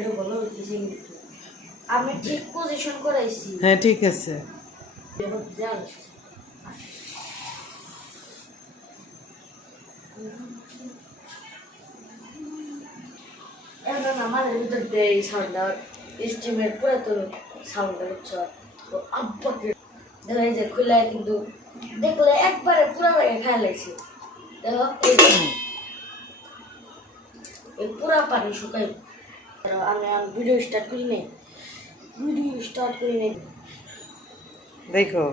এটা ভালো হইতেছে কিন্তু আমি ঠিক পজিশন করাইছি। হ্যাঁ ঠিক আছে। এখন আমাদের ভিতর দিয়ে এই সাউন্ডটা স্টিমের পুরাতন সাউন্ডটা হচ্ছে তো আব্বাকে দেখা যায় খোলায় কিন্তু দেখলে একবারে পুরা জায়গায় খেয়াল লাগছে। দেখো এই পুরা পানি শুকাই আমি ভিডিও স্টার্ট করি নাই দেখো